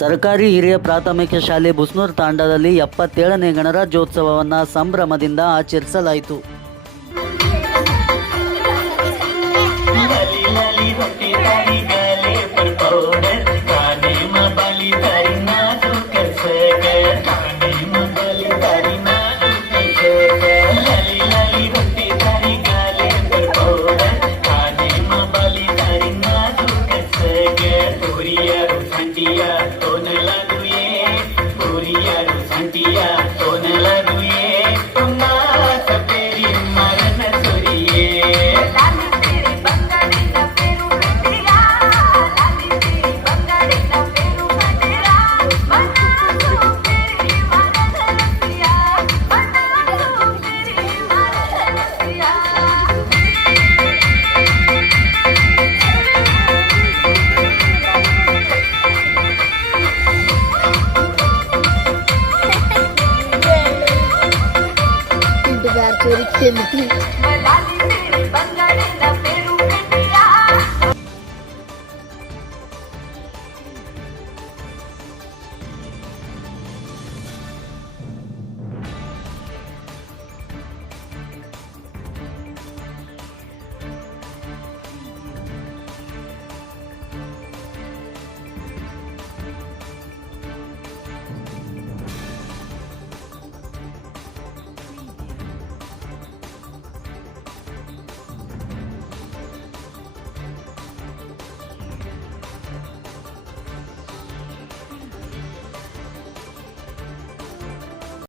ಸರ್ಕಾರಿ ಹಿರಿಯ ಪ್ರಾಥಮಿಕ ಶಾಲೆ ಬುಸ್ನೂರ್ ತಾಂಡದಲ್ಲಿ ಎಪ್ಪತ್ತೇಳನೇ ಗಣರಾಜ್ಯೋತ್ಸವವನ್ನು ಸಂಭ್ರಮದಿಂದ ಆಚರಿಸಲಾಯಿತು. story came to me.